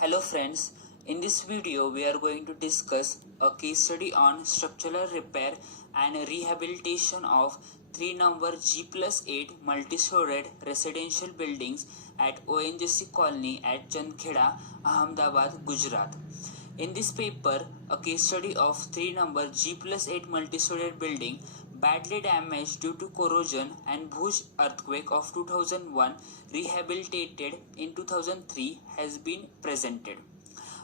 Hello friends, in this video we are going to discuss a case study on structural repair and rehabilitation of 3 number G plus 8 multi-storied residential buildings at ONGC colony at Chandkheda, Ahmedabad, Gujarat. In this paper, a case study of 3 number G plus 8 multi-storied building badly damaged due to corrosion and Bhuj earthquake of 2001 rehabilitated in 2003 has been presented.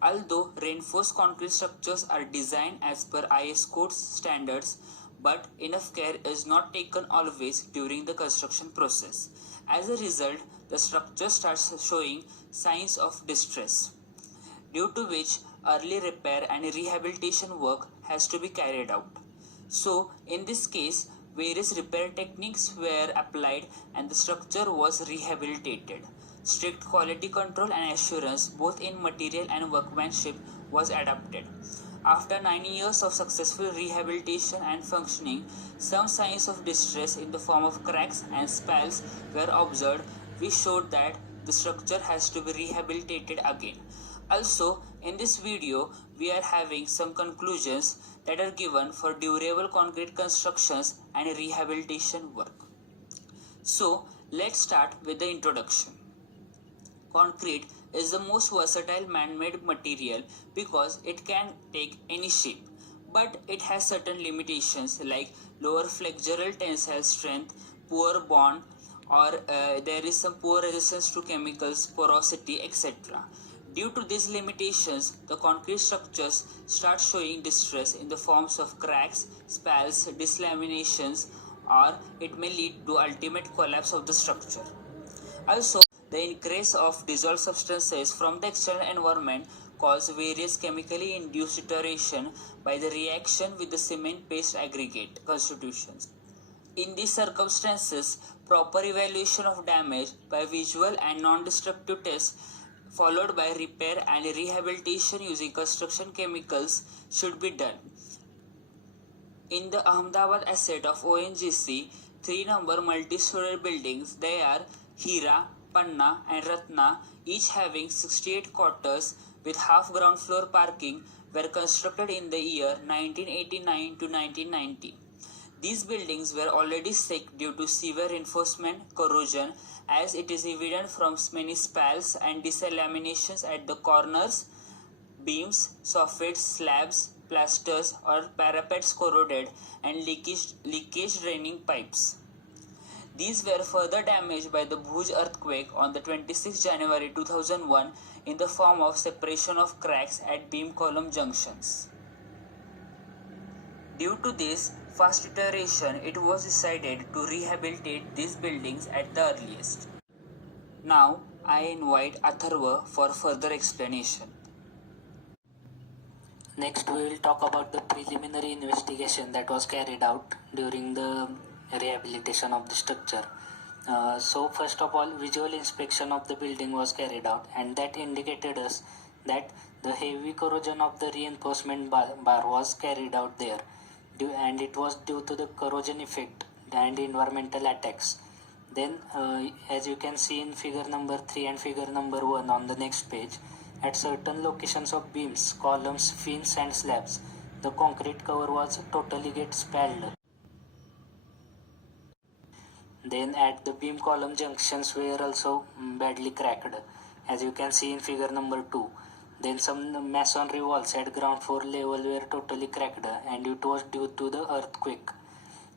Although reinforced concrete structures are designed as per IS code standards, but enough care is not taken always during the construction process. As a result, the structure starts showing signs of distress, due to which early repair and rehabilitation work has to be carried out. So, in this case, various repair techniques were applied and the structure was rehabilitated. Strict quality control and assurance, both in material and workmanship, was adopted. After 9 years of successful rehabilitation and functioning, some signs of distress in the form of cracks and spalls were observed, which showed that the structure has to be rehabilitated again. Also, in this video, we are having some conclusions that are given for durable concrete constructions and rehabilitation work. So, let's start with the introduction. Concrete is the most versatile man-made material because it can take any shape, but it has certain limitations like lower flexural tensile strength, poor bond, or there is some poor resistance to chemicals, porosity, etc. Due to these limitations, the concrete structures start showing distress in the forms of cracks, spalls, dislaminations, or it may lead to ultimate collapse of the structure. Also, the increase of dissolved substances from the external environment cause various chemically induced deterioration by the reaction with the cement paste aggregate constitutions. In these circumstances, proper evaluation of damage by visual and non-destructive tests followed by repair and rehabilitation using construction chemicals should be done. In the Ahmedabad asset of ONGC, 3 number multi-story buildings, they are Hira, Panna and Ratna, each having 68 quarters with half ground floor parking, were constructed in the year 1989 to 1990. These buildings were already sick due to severe reinforcement corrosion, as it is evident from many spalls and dislaminations at the corners, beams, soffits, slabs, plasters or parapets corroded, and leakage draining pipes. These were further damaged by the Bhuj earthquake on the 26 January 2001 in the form of separation of cracks at beam column junctions. Due to this fast deterioration, it was decided to rehabilitate these buildings at the earliest. Now, I invite Atharva for further explanation. Next, we will talk about the preliminary investigation that was carried out during the rehabilitation of the structure. So first of all, visual inspection of the building was carried out, and that indicated us that the heavy corrosion of the reinforcement bar was carried out there, and it was due to the corrosion effect and environmental attacks. Then as you can see in figure number 3 and figure number 1 on the next page, at certain locations of beams, columns, fins and slabs, the concrete cover was totally get spalled. Then at the beam column junctions were also badly cracked, as you can see in figure number 2. Then some masonry walls at ground floor level were totally cracked, and it was due to the earthquake.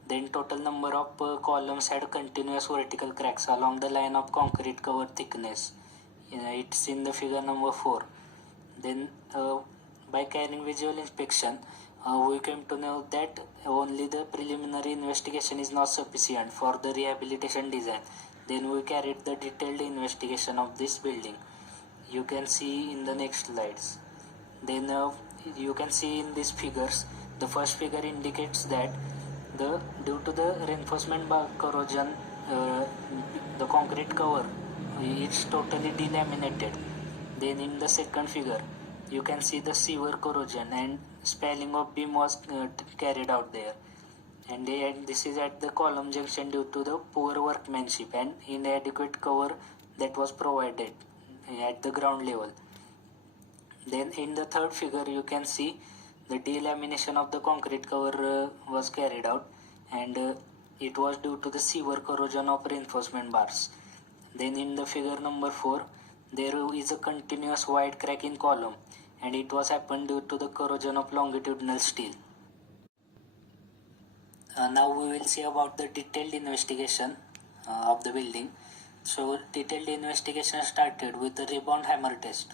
Then total number of columns had continuous vertical cracks along the line of concrete cover thickness. It's in the figure number 4. Then by carrying visual inspection, we came to know that only the preliminary investigation is not sufficient for the rehabilitation design. Then we carried the detailed investigation of this building. You can see in the next slides. Then you can see in these figures, the first figure indicates that due to the reinforcement by corrosion, the concrete cover is totally delaminated. Then in the second figure, you can see the severe corrosion and spalling of beam was carried out there. And this is at the column junction due to the poor workmanship and inadequate cover that was provided at the ground level. Then in the third figure you can see the delamination of the concrete cover was carried out, and it was due to the severe corrosion of reinforcement bars. Then in the figure number 4 there is a continuous wide crack in column, and it was happened due to the corrosion of longitudinal steel. Now we will see about the detailed investigation of the building. So detailed investigation started with the rebound hammer test.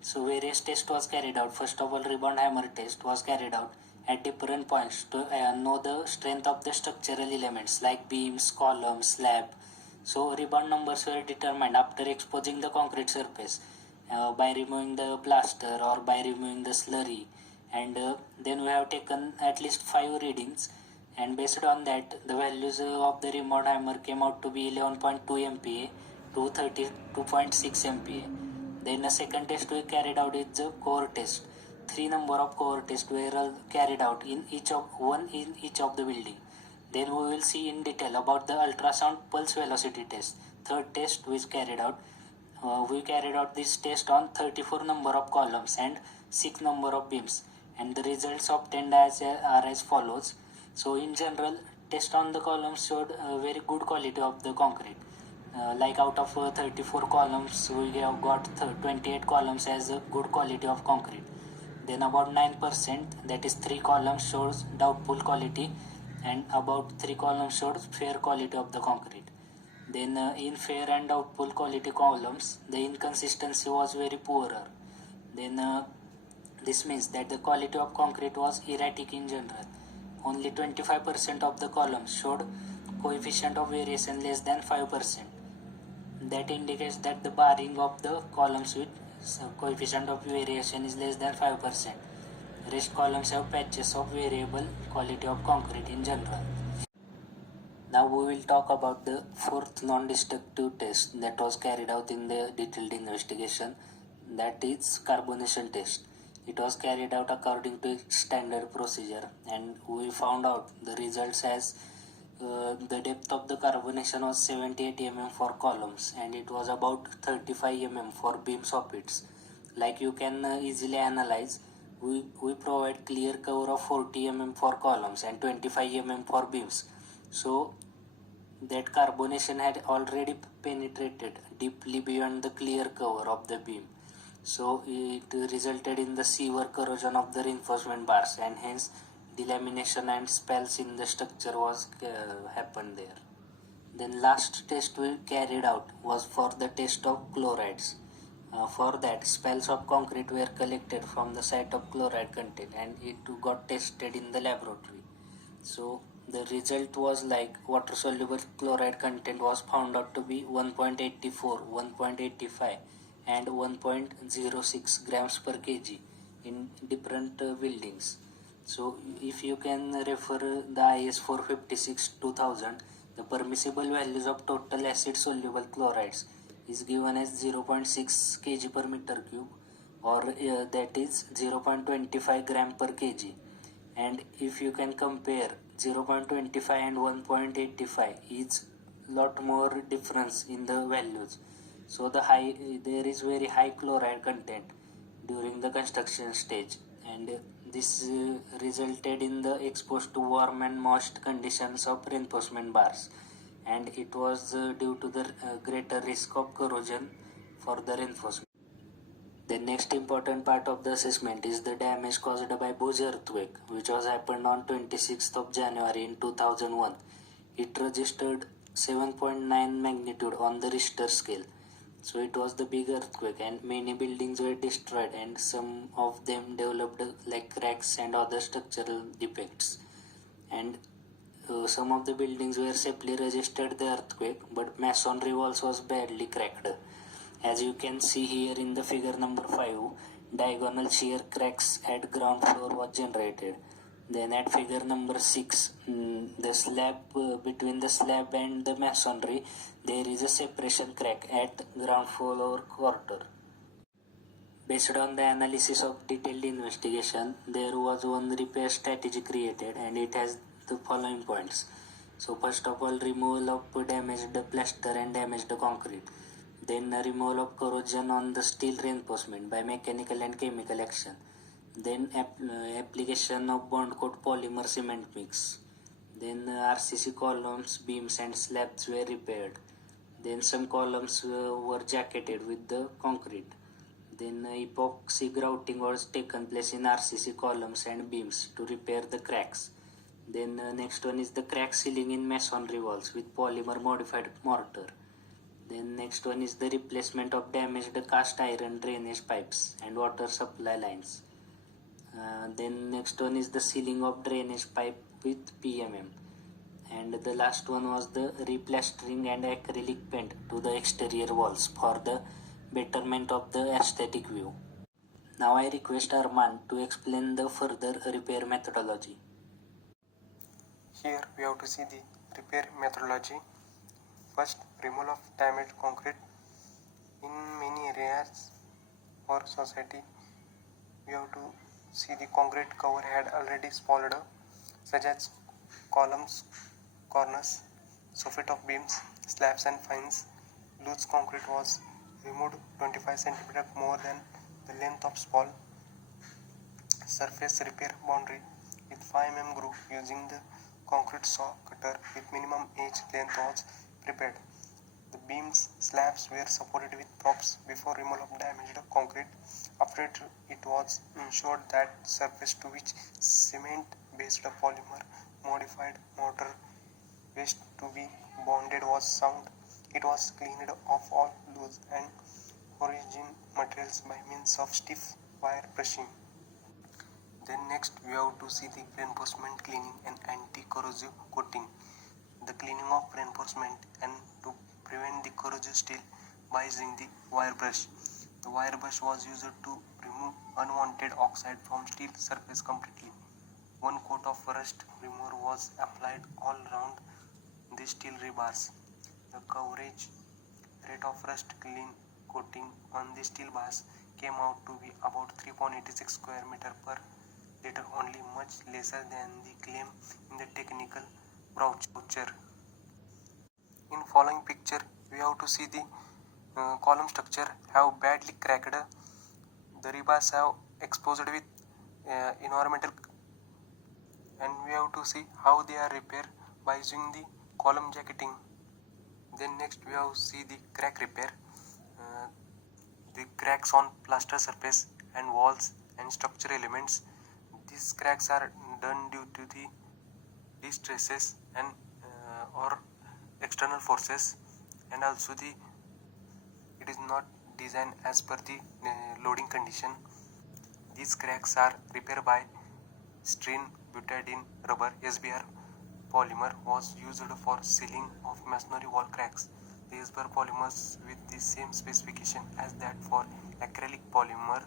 So various tests was carried out. First of all, rebound hammer test was carried out at different points to know the strength of the structural elements like beams, columns, slab. So rebound numbers were determined after exposing the concrete surface by removing the plaster or by removing the slurry, and then we have taken at least 5 readings, and based on that the values of the rebound hammer came out to be 11.2 MPa to 32.6 MPa. Then a second test we carried out is the core test. 3 number of core tests were carried out in each of the building. Then we will see in detail about the ultrasound pulse velocity test. Third test which carried out. We carried out this test on 34 number of columns and 6 number of beams, and the results obtained are as follows. So in general, test on the columns showed a very good quality of the concrete. Like out of 34 columns, we have got 28 columns as a good quality of concrete. Then about 9%, that is 3 columns, shows doubtful quality, and about 3 columns showed fair quality of the concrete. Then in fair and doubtful quality columns, the inconsistency was very poorer. Then this means that the quality of concrete was erratic in general. Only 25% of the columns showed coefficient of variation less than 5%. That indicates that the barring of the columns with coefficient of variation is less than 5%. Rest columns have patches of variable quality of concrete in general. Now we will talk about the fourth non-destructive test that was carried out in the detailed investigation, that is carbonation test. It was carried out according to standard procedure, and we found out the results as the depth of the carbonation was 78 mm for columns, and it was about 35 mm for beam soffits. Like you can easily analyze, we provide clear cover of 40 mm for columns and 25 mm for beams. So that carbonation had already penetrated deeply beyond the clear cover of the beam. So it resulted in the severe corrosion of the reinforcement bars, and hence delamination and spalls in the structure was happened there. Then last test we carried out was for the test of chlorides. For that, spalls of concrete were collected from the site of chloride content, and it got tested in the laboratory. So the result was like water soluble chloride content was found out to be 1.84, 1.85 and 1.06 grams per kg in different buildings. So if you can refer the IS 456 2000, the permissible values of total acid soluble chlorides is given as 0.6 kg per meter cube, or that is 0.25 gram per kg. And if you can compare 0.25 and 1.85, is lot more difference in the values. So there is very high chloride content during the construction stage, and this resulted in the exposed to warm and moist conditions of reinforcement bars, and it was due to the greater risk of corrosion for the reinforcement. The next important part of the assessment is the damage caused by Bhuj earthquake, which was happened on 26th of January in 2001. It registered 7.9 magnitude on the Richter scale. So it was the big earthquake, and many buildings were destroyed, and some of them developed like cracks and other structural defects. And some of the buildings were safely resisted the earthquake, but masonry walls was badly cracked. As you can see here in the figure number 5, diagonal shear cracks at ground floor was generated. Then at figure number 6, the slab between the slab and the masonry, there is a separation crack at ground floor quarter. Based on the analysis of detailed investigation, there was one repair strategy created, and it has the following points. So first of all, removal of damaged plaster and damaged concrete. Then removal of corrosion on the steel reinforcement by mechanical and chemical action. Then application of bond coat polymer cement mix. Then RCC columns, beams and slabs were repaired. Then some columns were jacketed with the concrete. Then epoxy grouting was taken place in RCC columns and beams to repair the cracks. Then next one is the crack sealing in masonry walls with polymer modified mortar. Then next one is the replacement of damaged cast iron drainage pipes and water supply lines. Then next one is the sealing of drainage pipe with PMM. And the last one was the replastering and acrylic paint to the exterior walls for the betterment of the aesthetic view. Now I request Armand to explain the further repair methodology. Here we have to see the repair methodology. First, removal of damaged concrete. In many areas or society, we have to see the concrete cover had already spoiled, such as columns, corners, soffit of beams, slabs and fines. Loose concrete was removed 25 cm more than the length of spall. Surface repair boundary with 5 mm groove using the concrete saw cutter with minimum edge length was prepared. The beams slabs were supported with props before removal of damaged concrete. After it was ensured that surface to which cement-based polymer modified mortar waste to be bonded was sound. It was cleaned of all loose and origin materials by means of stiff wire brushing. Then next we have to see the reinforcement cleaning and anti-corrosive coating. The cleaning of reinforcement and to prevent the corrosive steel by using the wire brush. The wire brush was used to remove unwanted oxide from steel surface completely. One coat of rust remover was applied all around the steel rebars. The coverage rate of rust clean coating on the steel bars came out to be about 3.86 square meter per liter, only much lesser than the claim in the technical brochure. In following picture, we have to see the column structure have badly cracked. The rebars have exposed with environmental, and we have to see how they are repaired by using the column jacketing. Then next we have to see the crack repair. The cracks on plaster surface and walls and structure elements. These cracks are done due to the stresses and or external forces, and also it is not designed as per the loading condition. These cracks are repaired by styrene butadiene rubber SBR polymer was used for sealing of masonry wall cracks. The SBR polymers with the same specification as that for acrylic polymer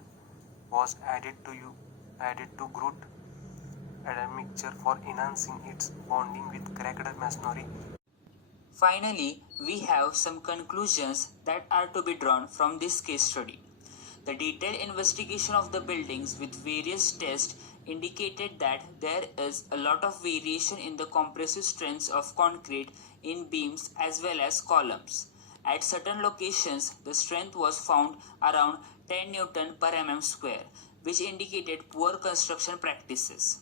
was added to grout admixture for enhancing its bonding with cracked masonry. Finally, we have some conclusions that are to be drawn from this case study. The detailed investigation of the buildings with various tests indicated that there is a lot of variation in the compressive strengths of concrete in beams as well as columns. At certain locations, the strength was found around 10 Newton per mm square, which indicated poor construction practices.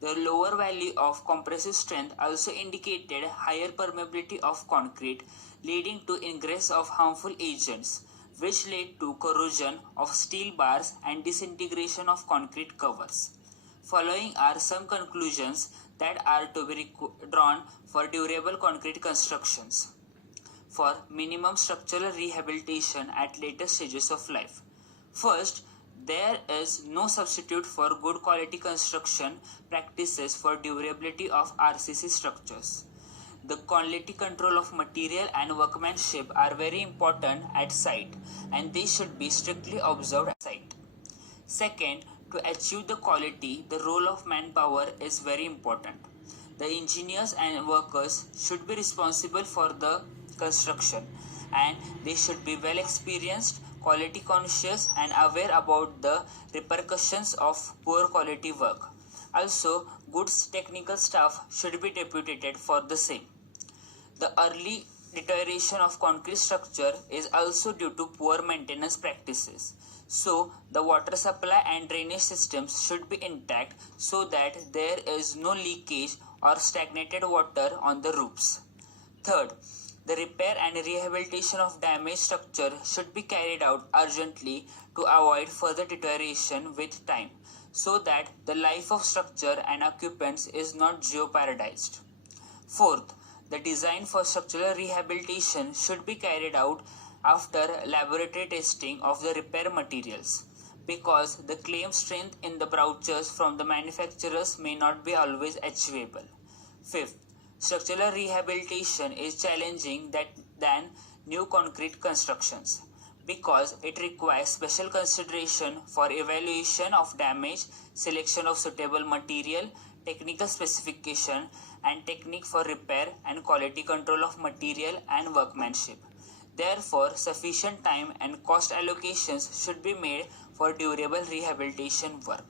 The lower value of compressive strength also indicated higher permeability of concrete, leading to ingress of harmful agents, which led to corrosion of steel bars and disintegration of concrete covers. Following are some conclusions that are to be drawn for durable concrete constructions. For minimum structural rehabilitation at later stages of life. First, there is no substitute for good quality construction practices for durability of RCC structures. The quality control of material and workmanship are very important at site, and they should be strictly observed at site. Second, to achieve the quality, the role of manpower is very important. The engineers and workers should be responsible for the construction, and they should be well experienced, quality conscious, and aware about the repercussions of poor quality work. Also, good technical staff should be deputed for the same. The early deterioration of concrete structure is also due to poor maintenance practices. So, the water supply and drainage systems should be intact so that there is no leakage or stagnated water on the roofs. Third, the repair and rehabilitation of damaged structure should be carried out urgently to avoid further deterioration with time, so that the life of structure and occupants is not jeopardized. Fourth, the design for structural rehabilitation should be carried out after laboratory testing of the repair materials, because the claimed strength in the brochures from the manufacturers may not be always achievable. Fifth, structural rehabilitation is challenging than new concrete constructions, because it requires special consideration for evaluation of damage, selection of suitable material, technical specification, and technique for repair and quality control of material and workmanship. Therefore, sufficient time and cost allocations should be made for durable rehabilitation work.